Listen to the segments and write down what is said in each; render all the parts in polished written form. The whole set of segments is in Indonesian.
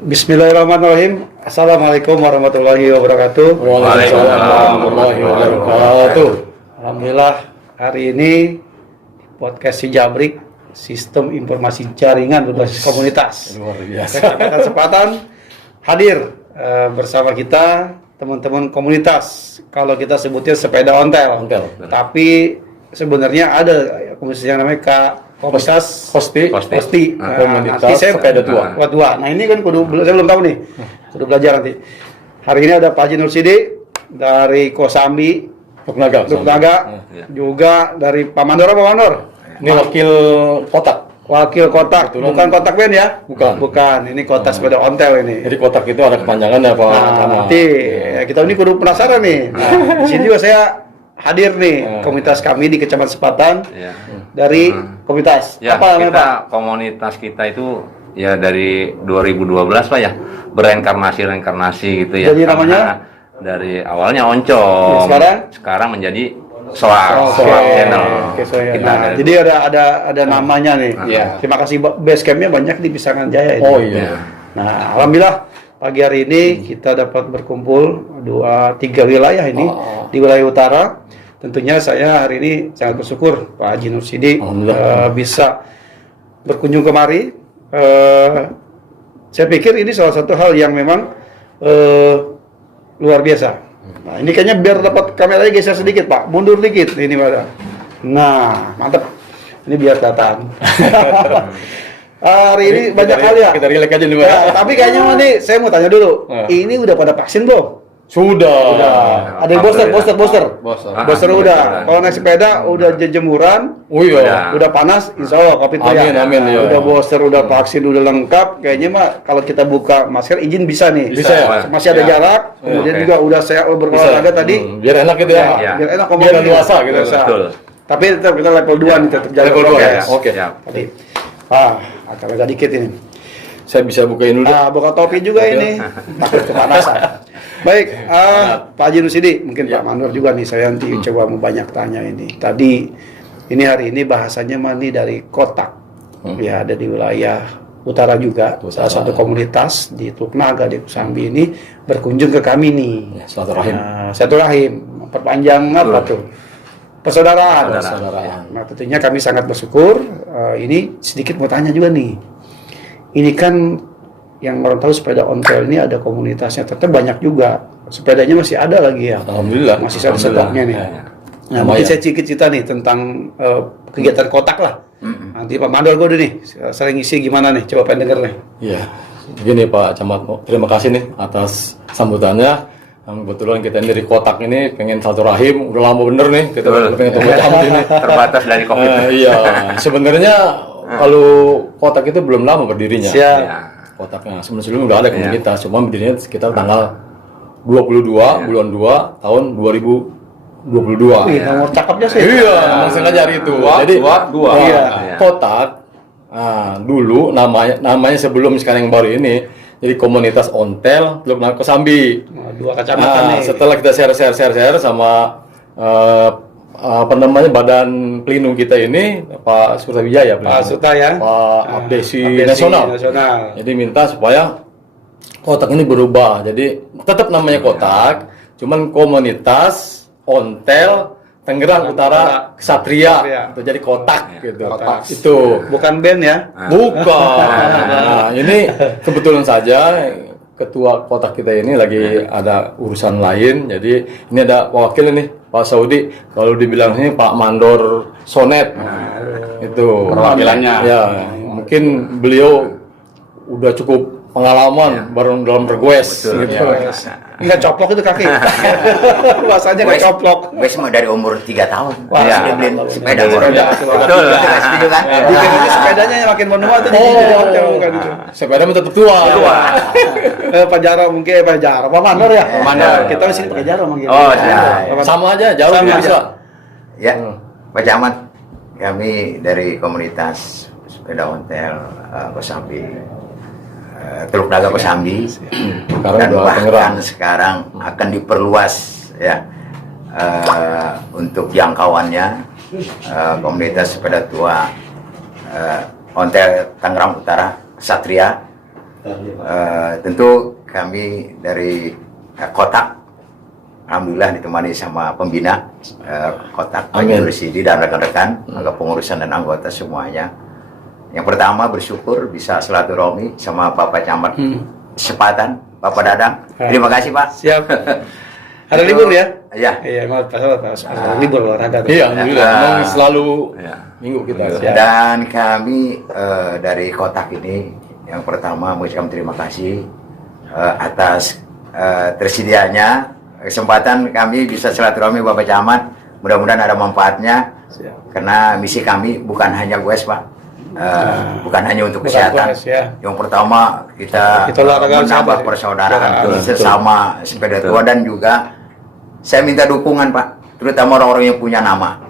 Bismillahirrahmanirrahim. Assalamualaikum warahmatullahi wabarakatuh. Waalaikumsalam warahmatullahi wabarakatuh. Alhamdulillah hari ini podcast si Jabrik, sistem informasi jaringan berbasis komunitas. Luar biasa. Kesempatan hadir bersama kita teman-teman komunitas. Kalau kita sebutnya sepeda ontel. Tapi sebenarnya ada komunitas yang namanya komunitas Hosti. Komunitas sepeda tua. Nah ini kan saya belum tahu nih. Kudu belajar nanti. Hari ini ada Pak Haji Nursidi dari Kosambi, Duknaga. Juga dari Pak Mandor. Ini wakil kotak. Wakil kotak, bukan kotak band ya? Bukan. Ini kotak sepeda ontel ini. Jadi kotak itu ada kepanjangannya Pak. Nanti kita ini kudu penasaran nih. Di sini juga saya hadir nih komunitas kami di Kecamatan Sepatan dari komunitas ya, apa namanya Pak? Komunitas kita itu ya dari 2012 Pak ya, bereinkarnasi gitu ya. Jadi namanya dari awalnya Oncom, sekarang menjadi Soak Channel. Nah, jadi ada namanya nih. Terima kasih base campnya banyak di Pisangan Jaya ini. Oh iya. Nah, alhamdulillah pagi hari ini kita dapat berkumpul 3 wilayah ini di wilayah utara. Tentunya saya hari ini sangat bersyukur Pak Haji Nursidi bisa berkunjung kemari. Saya pikir ini salah satu hal yang memang luar biasa. Nah, ini kayaknya biar dapat kameranya geser sedikit Pak, mundur dikit ini Pak. Nah, mantap. Ini biar kelihatan. Hari ini banyak hal ya. Kita relax aja dulu ya. Tapi kayaknya nih saya mau tanya dulu. Ini udah pada vaksin belum? Sudah. Ada yang booster udah. Kalau naik sepeda udah jemuran. Oh iya. Udah panas, insya Allah COVID ya. Amin. Udah booster, udah vaksin, udah lengkap. Kayaknya mah kalau kita buka masker izin bisa nih. Bisa ya. Masih ada jarak. Kemudian juga udah saya berolahraga tadi. Biar enak gitu ya. Biar enak Biar luasa gitu. Betul. Tapi tetap kita level 2 nih, tetap jalan Level 2 ya. Oke. Tadi. Agak dikit ini. Saya bisa bukain dulu. Buka topi juga ini. Takut kepanasan. Baik, Pak Haji Nursidi, mungkin Pak Mandor juga nih, saya nanti coba mau banyak tanya ini. Tadi, ini hari ini bahasanya mah nih dari kotak. Ya, ada di wilayah utara juga. Salah satu komunitas di Duknaga, di Kosambi ini berkunjung ke kami nih. Silaturahim. Perpanjang apa tuh? Persaudaraan. Nah, tentunya kami sangat bersyukur. Ini sedikit mau tanya juga nih. Ini kan yang orang tahu sepeda ontel ini ada komunitasnya, tetap banyak juga. Sepedanya masih ada lagi ya. Alhamdulillah. Masih ada stoknya nih. Nah, mungkin saya cerita nih tentang kegiatan kotak lah. Nanti Pak Mandor gue nih, sering ngisi gimana nih? Coba pengen denger nih. Iya. Begini Pak Camat, terima kasih nih atas sambutannya. Kebetulan kita ini dari kotak ini pengen silaturahim, udah lama bener nih kita pengen temu Camat ini. Terbatas dari COVID. Iya, sebenarnya kalau kotak itu belum lama berdirinya. Kotaknya sebelum udah ada komunitas, cuma berdirinya sekitar tanggal 22 bulan 2 tahun 2022. Nomor cakepnya sih. Iya, sengaja hari itu. Jadi kotak dulu namanya sebelum sekarang yang baru ini. Jadi komunitas ontel Duknaga Kosambi. 2 kecamatan nih. Setelah kita share sama badan pelindung kita ini Pak Surta Wijaya, Pak Surta ya, Pak Abdesi Nasional. Jadi minta supaya kotak ini berubah. Jadi tetap namanya kotak, cuman komunitas ontel Tangerang Utara Ksatria. Itu jadi kotak gitu. Itu bukan band ya? Bukan. Nah, ini kebetulan saja ketua kotak kita ini lagi ada urusan lain, jadi ini ada wakil ini Pak Saudi, kalau dibilang ini Pak Mandor Sonet, itu perwakilannya. Ya, mungkin beliau udah cukup pengalaman baru dalam bergoes gitu. Nggak coplok itu kaki. Bahasanya nggak coplok. Gue semua dari umur 3 tahun. Wah, Sudah beli sepeda. Betul. Itu kan. Ini sepedanya yang makin menua tuh bukan itu. Sepeda tetap tua. Pak Jaro mungkin Pak Jaro. Pak Mandor ya? Mandor. Kita di sini pakai Jaro manggil. Oh, iya. Sama aja, jauh bisa. Ya, Pak Camat, kami dari komunitas sepeda ontel Kosambi. Teluk Naga Kosambi dan bahkan sekarang akan diperluas ya untuk jangkauannya komunitas sepeda tua ontel Tangerang Utara Ksatria Tentu kami dari Kotak, alhamdulillah ditemani sama pembina Kotak, Pak Jurisidi dan rekan-rekan, pengurusan dan anggota semuanya. Yang pertama bersyukur bisa silaturahmi sama Bapak Camat Sepatan, Bapak Dadang. Terima kasih Pak. Siap. Ada libur ya? Iya. Iya, maaf ada libur olahraga. Iya, alhamdulillah. Memang selalu minggu kita. Dan kami dari Kotak ini yang pertama mengucapkan terima kasih atas tersedianya kesempatan kami bisa silaturahmi Bapak Camat. Mudah-mudahan ada manfaatnya. Karena misi kami bukan hanya goes Pak. Bukan hanya untuk kesehatan. Yang pertama kita menambah persaudaraan sesama sepeda tua dan juga saya minta dukungan Pak, terutama orang-orang yang punya nama.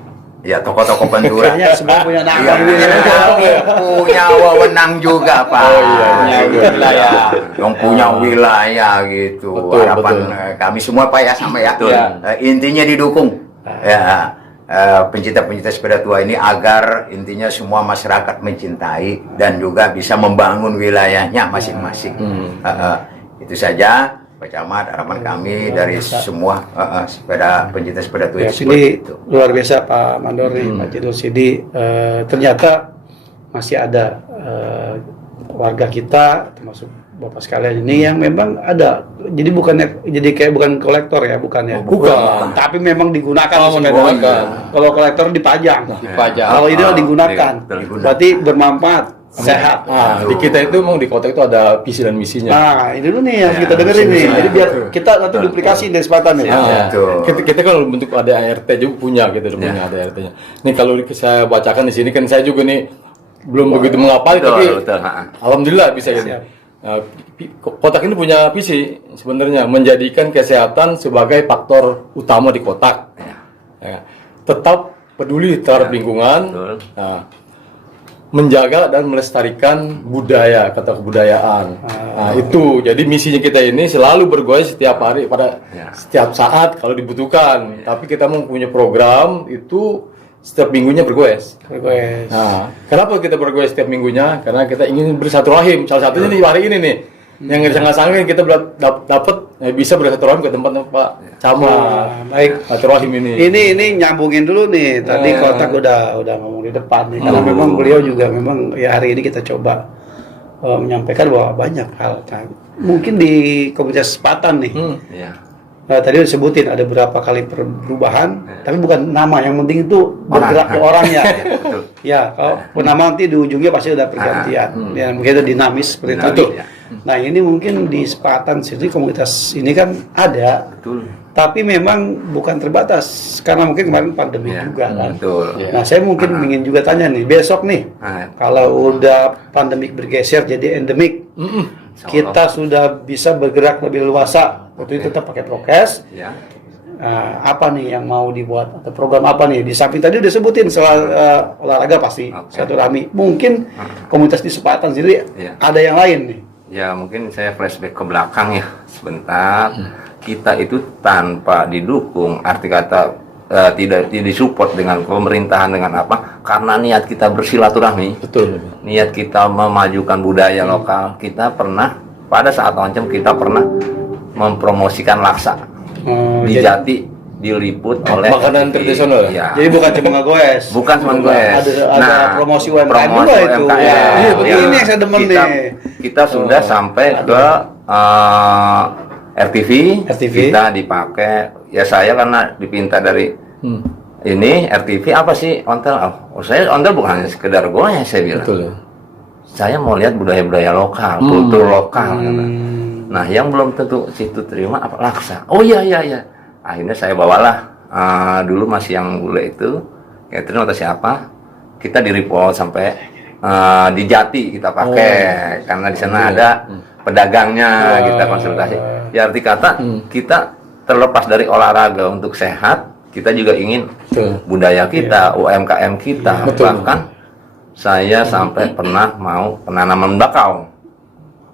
Ya tokoh-tokoh Pantura. Semua punya nama. Punya wewenang juga Pak. Oh iya, punya wilayah. Yang punya wilayah gitu. Harapan kami semua Pak ya sama ya. Intinya didukung. Ya. Pencinta-pencinta sepeda tua ini agar intinya semua masyarakat mencintai dan juga bisa membangun wilayahnya masing-masing. Itu saja Pak Camat, harapan kami dari semua pencinta sepeda tua itu. Ini luar biasa Pak Mandori, Pak Jedul Sidi. Ternyata masih ada warga kita termasuk Bapak sekalian ini yang memang ada, jadi bukan kolektor ya, bukan ya, bukan. Tapi memang digunakan sepeda. Kalau kolektor dipajang, kalau ini digunakan, berarti bermanfaat, sehat. Di kita itu memang di kota itu ada visi dan misinya. Nah ini dulu nih yang kita dengerin nih, jadi biar kita nanti duplikasi dari sepatan nih. Kita kalau bentuk ada ART juga punya, kita punya ada ART-nya. Nih kalau saya bacakan di sini kan saya juga nih belum begitu menghafal, tapi alhamdulillah bisa gitu. Kotak ini punya visi sebenarnya menjadikan kesehatan sebagai faktor utama di kotak. Tetap peduli terhadap lingkungan, menjaga dan melestarikan budaya, kata kebudayaan. Itu jadi misinya kita ini selalu bergoes setiap hari pada setiap saat kalau dibutuhkan. Tapi kita mempunyai program itu setiap minggunya bergoes. Nah, kenapa kita bergoes setiap minggunya? Karena kita ingin bersilaturahim. Salah satunya nih hari ini nih, yang nggak kita dapat bisa bersilaturahim ke tempat Pak Camat. Baik, silaturahim ini. Ini nyambungin dulu nih. Tadi Kotak udah ngomong di depan nih. Karena memang beliau juga memang ya hari ini kita coba menyampaikan bahwa banyak hal. Mungkin di komunitas sepatan nih. Tadi disebutin ada berapa kali perubahan, tapi bukan nama, yang penting itu bergerak ke orangnya. Ya, kalau nama nanti di ujungnya pasti ada pergantian. Ya, mungkin itu dinamis seperti itu. Nah, ini mungkin di sepatan sendiri komunitas ini kan ada, tapi memang bukan terbatas karena mungkin kemarin pandemi juga kan. Nah, saya mungkin ingin juga tanya nih, besok nih, kalau udah pandemik bergeser jadi endemik, kita sudah bisa bergerak lebih leluasa. Waktu itu tetap pakai prokes. Apa nih yang mau dibuat atau program apa nih? Di samping tadi udah sebutin soal olahraga pasti silaturahmi. Mungkin komunitas di sepatan sendiri ada yang lain nih. Ya mungkin saya flashback ke belakang ya sebentar. Kita itu tanpa didukung, arti kata tidak disupport dengan pemerintahan dengan apa? Karena niat kita bersilaturahmi. Betul. Niat kita memajukan budaya lokal. Kita pernah pada saat oncom kita pernah mempromosikan laksa di Jati, diliput oleh makanan tradisional. Ya. Jadi bukan cuma ngegoes. Bukan cuma goes. Ada promosi UMKM juga itu. Iya, ini yang saya demen nih. Kita sudah sampai ke RTV, kita dipakai. Ya saya karena dipinta dari ini RTV apa sih ontel? Oh saya ontel bukan hanya sekedar goes saya bilang. Betul. Saya mau lihat budaya-budaya lokal, kultur lokal. Nah, yang belum tentu situ terima apa laksa. Oh iya. Akhirnya saya bawalah dulu masih yang bule itu, catering atau siapa, kita di report sampai di Jati kita pakai karena di sana ada pedagangnya, kita konsultasi. Ya arti kata kita terlepas dari olahraga untuk sehat, kita juga ingin budaya kita, UMKM kita, bahkan saya sampai pernah mau penanaman bakau.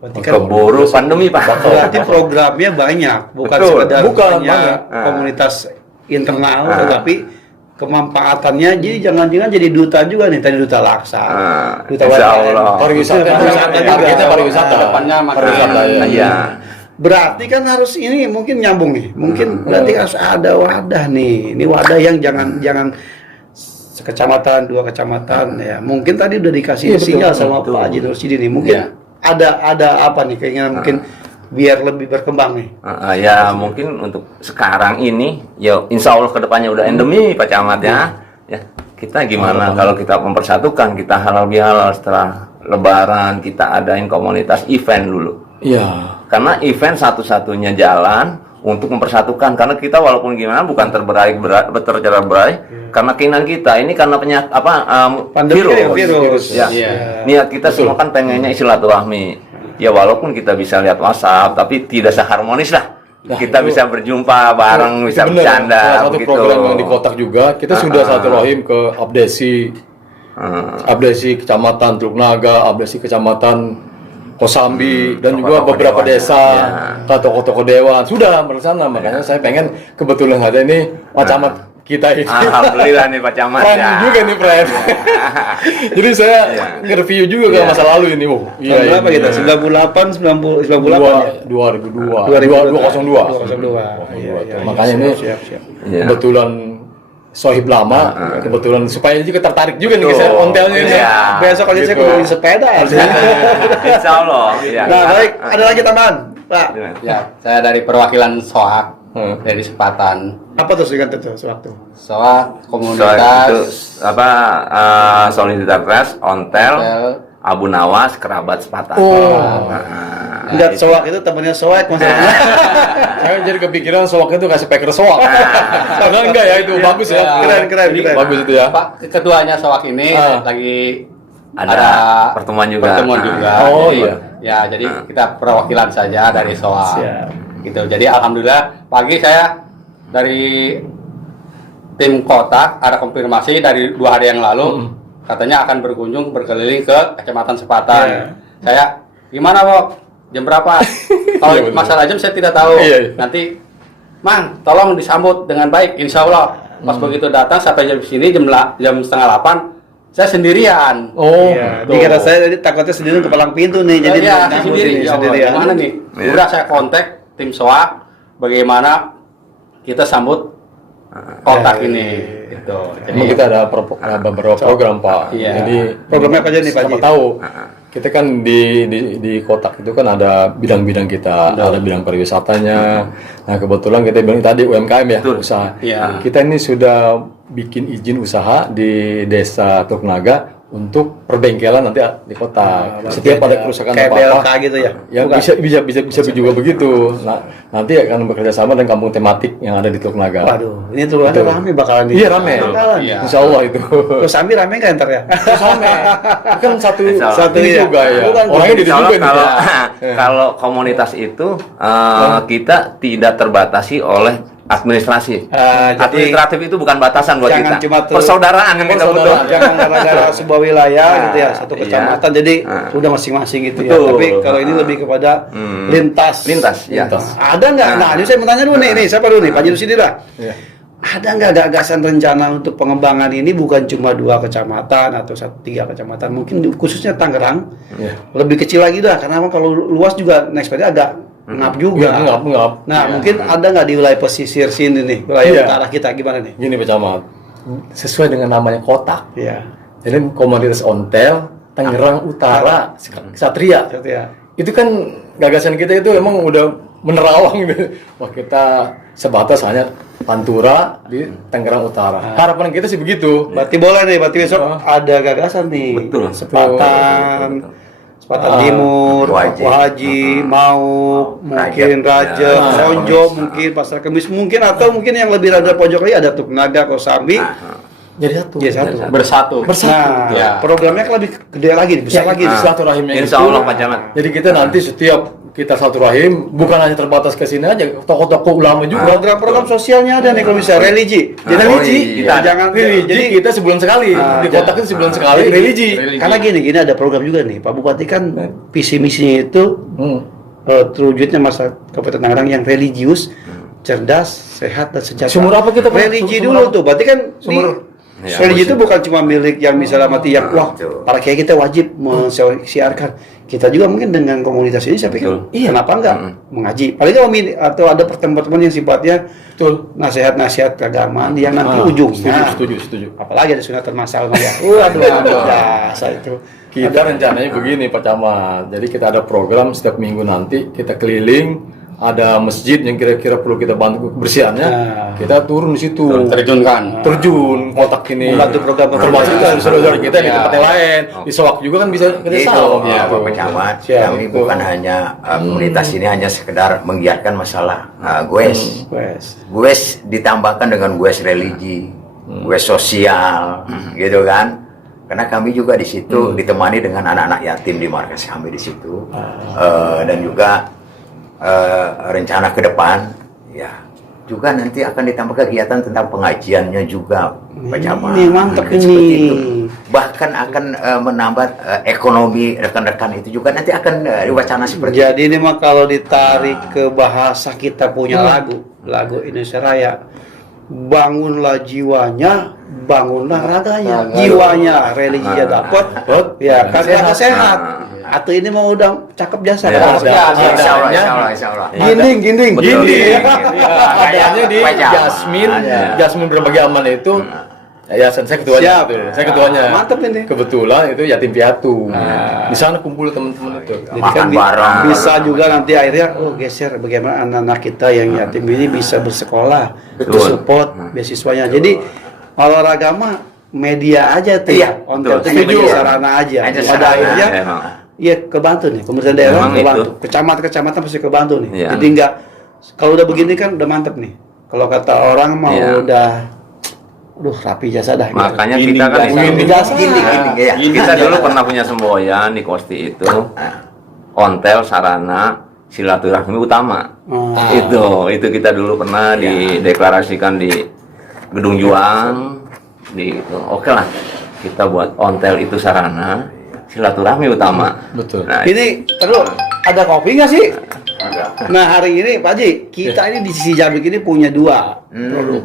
Keburu pandemi Pak. Berarti programnya banyak, bukan sekedar hanya komunitas internal, tetapi kemanfaatannya, jadi jangan-jangan jadi duta juga nih, tadi duta laksa, duta Insya Allah. Pariwisata kita pariwisata depannya pariwisata ya. Iya. Berarti kan harus ini mungkin nyambung nih, mungkin berarti harus ada wadah nih, ini wadah yang jangan sekecamatan, 2 kecamatan ya. Mungkin tadi udah dikasih sinyal sama Pak Haji Nur Sidi nih, mungkin ada apa nih keinginan mungkin biar lebih berkembang nih. Ya mungkin untuk sekarang ini ya insya Allah kedepannya udah endemi Pak Camat ya. Ya kita gimana kalau kita mempersatukan, kita halal bihalal setelah Lebaran kita adain komunitas event dulu. Iya. Karena event satu-satunya jalan untuk mempersatukan, karena kita walaupun gimana bukan tercerai-berai karena keinginan kita ini karena virus. Ya. Niat kita semua kan pengennya silaturahmi. Ya walaupun kita bisa lihat WhatsApp tapi tidak seharmonis lah. Kita bisa berjumpa bareng, bisa bercanda. Salah satu program yang di Kotak juga kita sudah silaturahim ke Abdesi Kecamatan Teluk Naga, Abdesi Kecamatan Kosambi dan juga beberapa desa, tokoh-tokoh dewan sudah bersama. Makanya saya pengen kebetulan ada ini Pak Camat kita ini. Alhamdulillah nih Pak Camat ya. juga nih friend. Jadi saya nge-review juga ke masa lalu ini. Berapa kita? 98 98 ya? 2002. Makanya ini kebetulan sohib lama, kebetulan supaya juga tertarik juga nih saya ontelnya ini. Besok aja saya kumpulin sepeda. Insya Allah. Nah baik, ada lagi tambahan Pak? Ya, saya dari perwakilan SOAK dari Sepatan. Apa tuh singkat itu sewaktu? SOAK Itu komunitas solidaritas ontel Abu Nawas kerabat Sepatan. Enggak, soak itu temennya soak maksudnya. Saya jadi kepikiran soak itu kasih packer soak. Padahal enggak ya, itu bagus ya. Keren. Bagus itu ya. Pak ketuanya SOAK ini lagi ada pertemuan juga. Oh jadi, iya. Ya, jadi kita perwakilan saja dari SOAK. Siap. Gitu. Jadi alhamdulillah pagi saya dari tim Kotak ada konfirmasi dari 2 hari yang lalu katanya akan berkunjung berkeliling ke Kecamatan Sepatan. Saya gimana Bob? Jam berapa? Kalau masalah jam saya tidak tahu. Nanti Mang, tolong disambut dengan baik, insya Allah. Pas begitu datang sampai jam sini jam 7:30, saya sendirian. Dikira saya tadi takutnya sendirian ke palang pintu nih, jadi sendirian. Gimana nih? Udah saya kontak tim SOAK, bagaimana kita sambut Kotak ini. Gitu. Jadi kita ada beberapa program Pak. Jadi programnya apa aja nih Pak? Siapa tahu kita kan di Kotak itu kan ada bidang-bidang kita, ada bidang pariwisatanya. Nah kebetulan kita bilang tadi UMKM ya, usaha. Kita ini sudah bikin izin usaha di Desa Teluk Naga untuk perbengkelan nanti di kota. Setiap ada kerusakan apa-apa gitu ya. Ya bisa juga begitu. Nah, nanti akan bekerja sama dengan kampung tematik yang ada di Teluk Naga. Waduh, ini Teluk Naga rame bakalan Iya rame. Insya Allah itu. Terus Sambi rame kan ntar ya? Rame. Kan satu ini ya. juga ya. Orangnya di juga nih. Kalau komunitas itu kita tidak terbatasi oleh administrasi. Administratif itu bukan batasan buat kita. Persaudaraan yang kita butuh. Jangan gara-gara sebuah wilayah gitu ya, satu kecamatan jadi udah masing-masing gitu ya. Tapi kalau ini lebih kepada lintas. Ada nggak? Nah, ini saya mau tanya dulu nih, siapa dulu nih? Pak Haji Sidi lah. Ada nggak gagasan rencana untuk pengembangan ini bukan cuma 2 kecamatan atau 3 kecamatan, mungkin khususnya Tangerang lebih kecil lagi dah, karena kalau luas juga next agak ngap juga. Ngap. Nah, mungkin ada nggak di wilayah pesisir sini nih, wilayah utara kita gimana nih? Gini Pak Camat, sesuai dengan namanya Kotak. Jadi komunitas ontel Tangerang Utara Satria. Itu kan gagasan kita itu emang udah menerawang gitu. Wah kita sebatas hanya Pantura di Tangerang Utara. Harapan kita sih begitu. Berarti boleh nih, berarti besok ada gagasan nih. Betul. Sepatan Timur, Wahaji, Mauk, mungkin Raja, Sonjo, mungkin Pasar Kemis, mungkin atau mungkin yang lebih rada pojok lagi ada Teluk Naga, Kosambi. Jadi satu. Bersatu. Nah, programnya kan lebih gede lagi, besar lagi. Silaturahimnya Insya Allah Pak Camat. Jadi kita nanti setiap kita silaturahim bukan hanya terbatas ke sini aja, tokoh-tokoh ulama juga. Program-program sosialnya ada nih kalau bisa religi. Jangan religi. Jadi kita sebulan sekali di Kotak itu sebulan sekali religi. Karena gini ada program juga nih Pak Bupati kan visi misinya itu terwujudnya masyarakat Kabupaten Tangerang yang religius cerdas, sehat dan sejahtera. Sumur apa kita, Pak? Religi Sumur dulu apa? tuh, berarti kan Sumur. Ya, religi betul. itu bukan cuma milik yang misalnya mati yang wah betul. para kiai kita wajib mensiarkan. Kita juga mungkin dengan komunitas ini saya pikir, Betul. iya kenapa enggak mengaji? Paling kalau atau ada pertemuan-pertemuan yang sifatnya Betul. nasihat-nasihat keagamaan yang nanti ujungnya. Setuju. Apalagi ada sunatan masal ya. Waduh, biasa itu. Kita rencananya begini Pak Camat. Jadi kita ada program setiap minggu nanti kita keliling, ada masjid yang kira-kira perlu kita bantu kebersihannya, kita turun di situ. Terjun kotak ini. Membantu program termasuk dari saudara kita di tempat yang lain. Di Sowak juga kan bisa kita Itu sama Bapak Camat, kami bukan hanya komunitas ini hanya sekedar menggiatkan masalah goes. Goes ditambahkan dengan goes religi, goes sosial, gitu kan? Karena kami juga di situ ditemani dengan anak-anak yatim di markas kami di situ, dan juga rencana ke depan, ya juga nanti akan ditambah kegiatan tentang pengajiannya juga, Pak Camat. Ini mantap Mungkin ini. seperti itu. Bahkan akan menambah ekonomi rekan-rekan itu juga nanti akan diwacana seperti itu. Jadi ini mah kalau ditarik ke bahasa kita punya lagu Indonesia Raya, bangunlah jiwanya, bangunlah raganya, jiwanya religinya dapat, ya kagak sehat. Atau ini mau udah cakep jasa Ya, kan? Insya Allah. Ginding. Betul. Adanya di Jasmine berbagi aman itu. Yayasan saya ketuanya. Siap. Itu. Saya ketuanya. Mantap ini. Kebetulan itu yatim piatu. Di sana kumpul teman-teman itu. Jadi Makan kan bareng. bisa juga nanti akhirnya geser bagaimana anak-anak kita yang yatim ini bisa bersekolah, support beasiswanya. Jadi kalau agama media aja tuh, Iya, konten betul. itu Setuju. menjadi sarana aja. Aja Pada sarana, akhirnya, emang. iya kebantu nih, pemerintah daerah Memang kebantu, itu. kecamatan pasti kebantu nih. Iya. Jadi enggak, kalau udah begini kan udah mantep nih. Kalau kata orang mau Iya. udah, rapi jasa dah. gitu. Makanya kita kan Ginding jasa. Ginding, ya. kita dulu pernah punya semboyan di Kosti itu, ontel sarana silaturahmi utama. Itu kita dulu pernah dideklarasikan di Gedung Juang, oke lah, kita buat ontel itu sarana silaturahmi utama. Betul. Nah, Ini terus ada kopi nggak sih? Nah hari ini Pak Haji, kita ini di sisi Jabrik ini punya dua produk.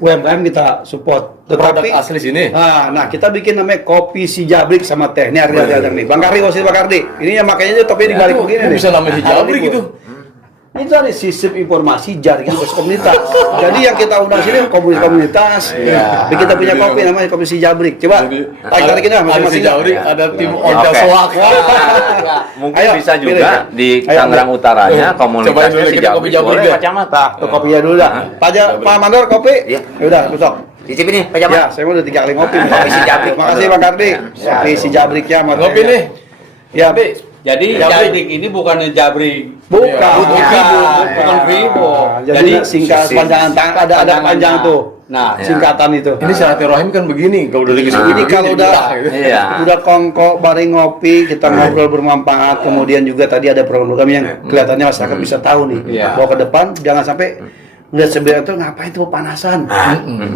UMKM kita support. Produk asli sini. Nah kita bikin namanya kopi si Jabrik sama teh. Ini harga nih. Bang Kardi, Bang Kardi. Ini yang makanya topi dibalik begini nih. Bisa namanya si Jabrik gitu. Ini dari sistem informasi jaringan komunitas. Jadi yang kita undang sini komunitas. Iya. Kita punya kopi namanya kopi si Jabrik. Coba tarik-tarikin lah Ada si masing-masing. Jabrik, ada tim ontel Oke. Sowak. mungkin Ayo, bisa pilih, juga Pak. di Ayo, Tangerang ambil. Utaranya Cobain komunitasnya dulu si kita kopi Jabrik Jabrik boleh ya. kacamata. Tuh kopinya dulu dah. Pak Mandor kopi. Iya. Ya udah, besok. Cicip ini, Pak Camat. Ya, saya udah 3 kali ngopi. Kopi si Jabrik. Terima kasih Bang Kardi. Kopi si Jabrik ya. Ngopi nih. Ya, Jadi Jabrik ini bukannya Jabrik. bukan. Bukan Freeport. Jadi singkat panjangan ada panjang tuh. Nah, Singkatan itu. Ini silaturahim kan begini, kalau udah dikasih Ini kalau udah Iya. udah kongko bareng ngopi, kita ngobrol bermanfaat, kemudian juga tadi ada program yang kelihatannya masyarakat bisa tahu nih. Iya. Bahwa ke depan jangan sampai lihat sebenarnya tuh ngapain tuh panasan.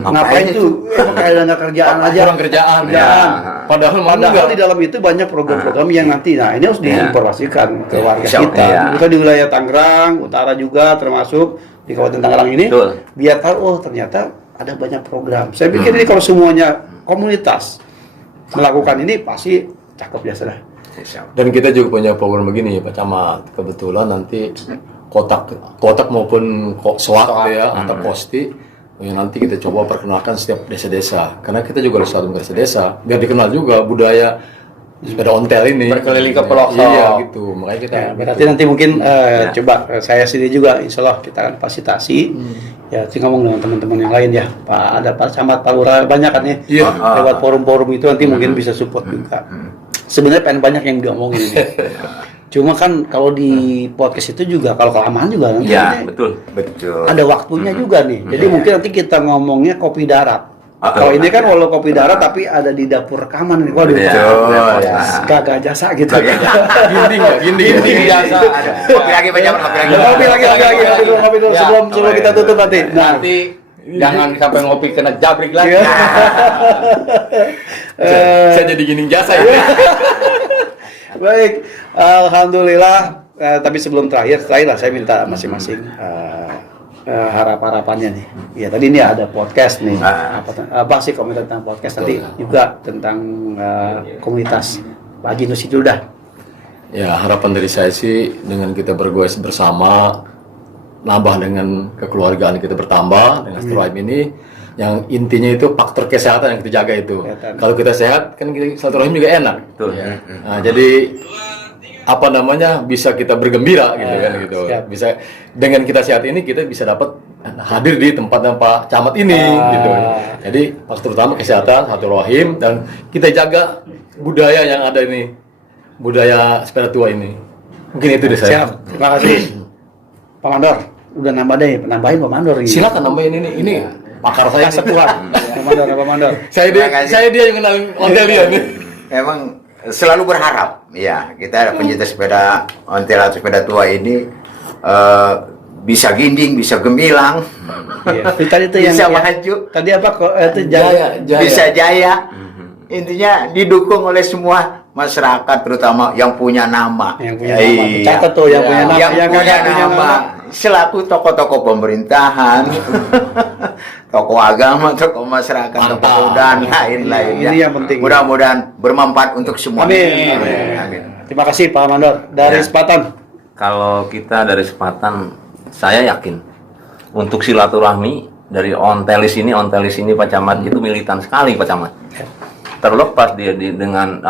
Ngapain tuh kayak nggak kerjaan aja. kurang kerjaan. Kerjaan. Padahal Padahal di dalam itu banyak program-program yang nanti, nah ini harus diinformasikan ke warga Insya Allah, kita. ya. Kita di wilayah Tangerang Utara juga termasuk di Kabupaten Tangerang ini, Betul. biar tahu oh ternyata ada banyak program. Saya pikir ini kalau semuanya komunitas melakukan ini pasti cakep ya sudah. Dan kita juga punya program begini Pak Camat. Kebetulan nanti kotak maupun Sowak ya atau Kosti yang nanti kita coba perkenalkan setiap desa-desa. Karena kita juga harus satu desa-desa biar dikenal juga budaya sepeda ontel ini. Berkeliling ke pelosok. Iya gitu. Makanya kita Berarti nanti mungkin coba saya sendiri juga insya Allah kita akan fasilitasi. Ya, nanti ngomong dengan teman-teman yang lain ya. Ada Pak Camat, Pak Lurah, banyak kan ya. Iya. Lewat forum-forum itu nanti mungkin bisa support juga. Sebenarnya pengen banyak yang diomongin ini. Cuma kan kalau di podcast itu juga kalau kelamaan juga nanti Ya, betul. ada waktunya juga nih. Jadi mungkin nanti kita ngomongnya kopi darat. Kalau ini kan walau kopi darat tapi ada di dapur rekaman nih. Waduh, gagah jasa gitu. ginding jasa. Kopi lagi, Pak Camat, kopi lagi. Kopi dulu sebelum kita tutup nanti. Nah, Nanti jangan sampai ngopi kena Jabrik lagi. Saya jadi ginding jasa ya. baik, alhamdulillah. Tapi sebelum terakhir lah saya minta masing-masing harapannya nih. Ya tadi ini ada podcast nih. Apa sih komentar tentang podcast nanti juga tentang komunitas Pak Haji Nus itu udah. Ya harapan dari saya sih dengan kita bergoes bersama, nambah dengan kekeluargaan kita bertambah dengan silaturahmi ini, yang intinya itu faktor kesehatan yang kita jaga itu. Kalau kita sehat kan silaturahmi juga enak. Betul. Nah, jadi apa namanya bisa kita bergembira gitu kan gitu. Bisa dengan kita sehat ini kita bisa dapat hadir di tempat Pak Camat ini gitu. Jadi faktor utama kesehatan, silaturahim, dan kita jaga budaya yang ada ini, budaya sepeda tua ini. Mungkin itu deh saya. Siap. Terima kasih. Pak Mandor, udah nambahin Pak Mandor ini. Silakan nambahin ini pakar saya Sepuhan. Pak Mandor. Saya dia yang kenalin ontel dia nih. Emang selalu berharap, ya kita pencinta sepeda ontel atau sepeda tua ini bisa ginding, bisa gemilang, Tadi itu bisa yang maju, tadi apa kok itu jaya. bisa jaya. Intinya didukung oleh semua masyarakat, terutama yang punya nama. Yang punya nama. Iya. Catat tuh yang punya nama. Yang Yang punya kagak punya nama. Selaku tokoh-tokoh pemerintahan, tokoh agama, tokoh masyarakat, tokoh dan lain-lain. Ini yang penting. Mudah-mudahan bermanfaat untuk semua. Amin. Amin. Terima kasih Pak Mandor dari Ya. Sepatan. Kalau kita dari Sepatan, saya yakin untuk silaturahmi dari ontelis ini Pak Camat itu militan sekali Pak Camat. Terlepas dia dengan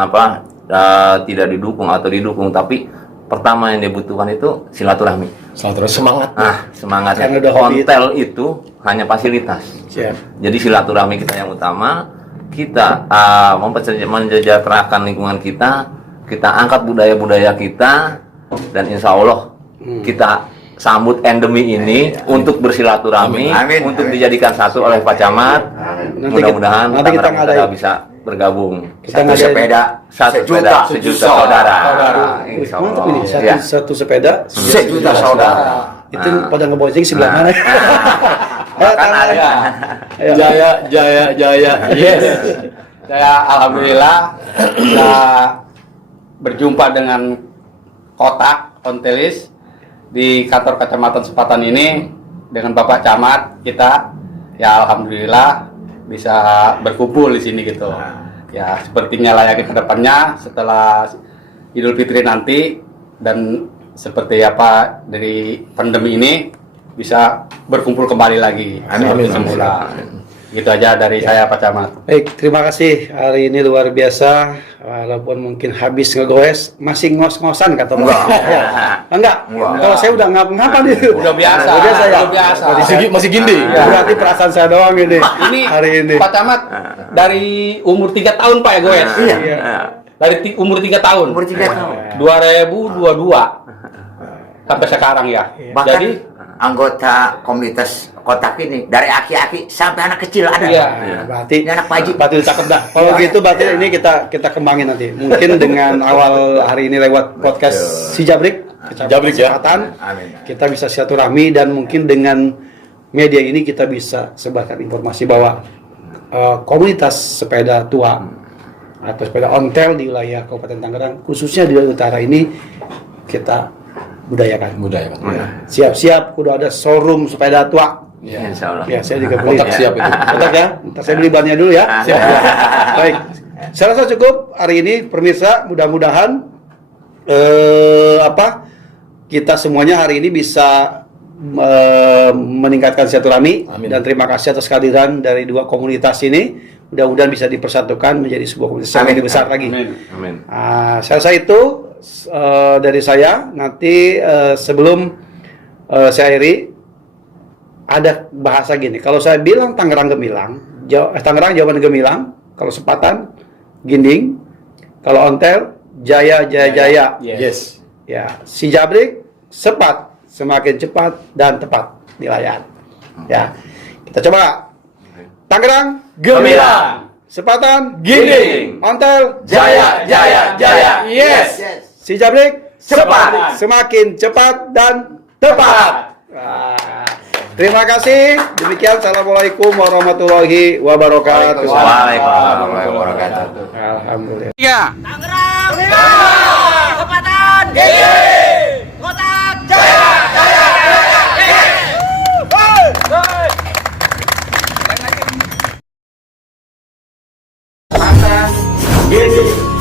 tidak didukung atau didukung, tapi pertama yang dibutuhkan itu silaturahmi. Semangat. Semangatnya. Karena udah hobi Ontel itu hanya fasilitas. Siap. Jadi silaturahmi kita yang utama, kita mensejahterakan lingkungan kita angkat budaya-budaya kita, dan insya Allah kita sambut endemi ini untuk bersilaturahmi, Amin. untuk dijadikan satu oleh Pak Camat. Mudah-mudahan nanti kita Tangerang ngadain. bisa bergabung. Kita Satu ngadain. sepeda, Sejuta saudara. Insya Mantap Allah. ini, Ya. satu sepeda sejuta saudara. itu pada ngebojeng sebelah mana? Kan ada. Jaya. Yes. Saya alhamdulillah bisa berjumpa dengan kotak ontelis di kantor Kecamatan Sepatan ini dengan Bapak Camat kita. Ya alhamdulillah bisa berkumpul di sini gitu. Ya sepertinya layaknya ke depannya setelah Idul Fitri nanti, dan seperti apa dari pandemi ini bisa berkumpul kembali lagi. Amin. Semula. Gitu aja dari saya Pak Camat. Baik, terima kasih. Hari ini luar biasa. Walaupun mungkin habis ngegoes, masih ngos-ngosan kata Pak. Enggak. Kalau saya udah ngapa nih. Udah biasa. Udah biasa. Masih gini. Berarti perasaan saya doang ini. Ini hari ini. Pak Camat dari umur 3 tahun Pak ya goes? Iya. Dari umur 3 tahun. Umur 3 tahun. 2022 sampai sekarang ya. Bahkan Jadi anggota komunitas kotak ini dari aki-aki sampai anak kecil ada. Iya. Berarti Ini anak Pak Haji. Berarti cakep dah. Kalau gitu berarti ini kita kembangin nanti. Mungkin dengan awal hari ini lewat podcast si Jabrik, Jabrik ya. Kesempatan, Amin. kita bisa silaturahmi, dan mungkin dengan media ini kita bisa sebarkan informasi bahwa komunitas sepeda tua atau sepeda ontel di wilayah Kabupaten Tangerang, khususnya di wilayah utara ini, kita budayakan. Siap-siap udah ada showroom sepeda tua. Insya Allah. Ya, saya juga beli. Kotak siap itu. Kotak ya. Ntar saya beli bannya dulu ya. Siap. Baik. Saya rasa cukup hari ini pemirsa. Mudah-mudahan kita semuanya hari ini bisa meningkatkan silaturahmi. Dan terima kasih atas kehadiran dari dua komunitas ini. Mudah-mudahan bisa dipersatukan menjadi sebuah komunitas yang lebih besar lagi. Amin. Saya rasa itu dari saya. Nanti sebelum saya akhiri, ada bahasa gini. Kalau saya bilang Tangerang gemilang, Tangerang jawaban gemilang. Kalau Sepatan ginding. Kalau ontel jaya. Yes. Ya, si Jabrik sepat, semakin cepat dan tepat di layar. Ya, kita coba. Tangerang Gemilang. Sepatan Ginding. ontel Jaya. Yes. si Jabrik Cepat. semakin cepat dan tepat. Terima kasih. Demikian, assalamualaikum warahmatullahi wabarakatuh. Waalaikumsalam warahmatullahi wabarakatuh. Alhamdulillah. Sepatan, kotak, jaya. GD